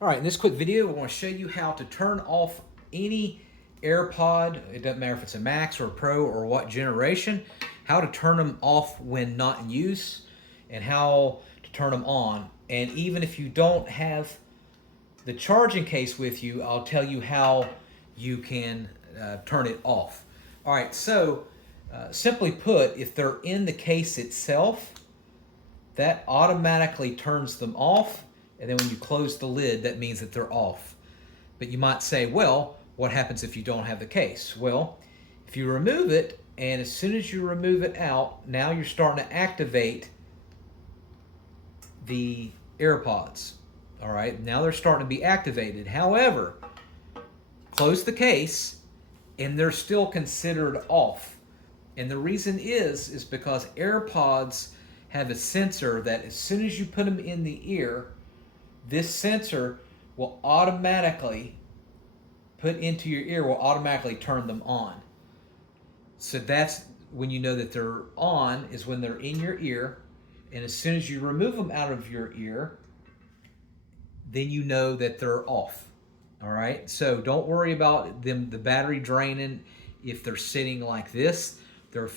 All right, in this quick video, I want to show you how to turn off any AirPod. It doesn't matter if it's a Max or a Pro or what generation, how to turn them off when not in use and how to turn them on. And even if you don't have the charging case with you, I'll tell you how you can turn it off. All right, so simply put, if they're in the case itself, that automatically turns them off. And then when you close the lid, that means that they're off. But you might say, well, what happens if you don't have the case? Well, if you remove it, and as soon as you remove it out, now you're starting to activate the AirPods. All right, now they're starting to be activated. However, close the case, and they're still considered off. And the reason is because AirPods have a sensor that as soon as you put them in the ear, this sensor will automatically put into your ear, will automatically turn them on. So that's when you know that they're on, is when they're in your ear. And as soon as you remove them out of your ear, then you know that they're off. All right, so don't worry about them, the battery draining if they're sitting like this. They're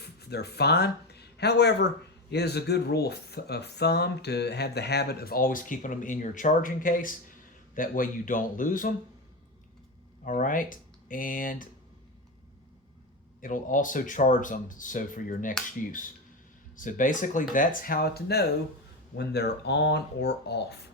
fine. However, it is a good rule of thumb to have the habit of always keeping them in your charging case. That way you don't lose them. All right, and it'll also charge them so for your next use. So basically that's how to know when they're on or off.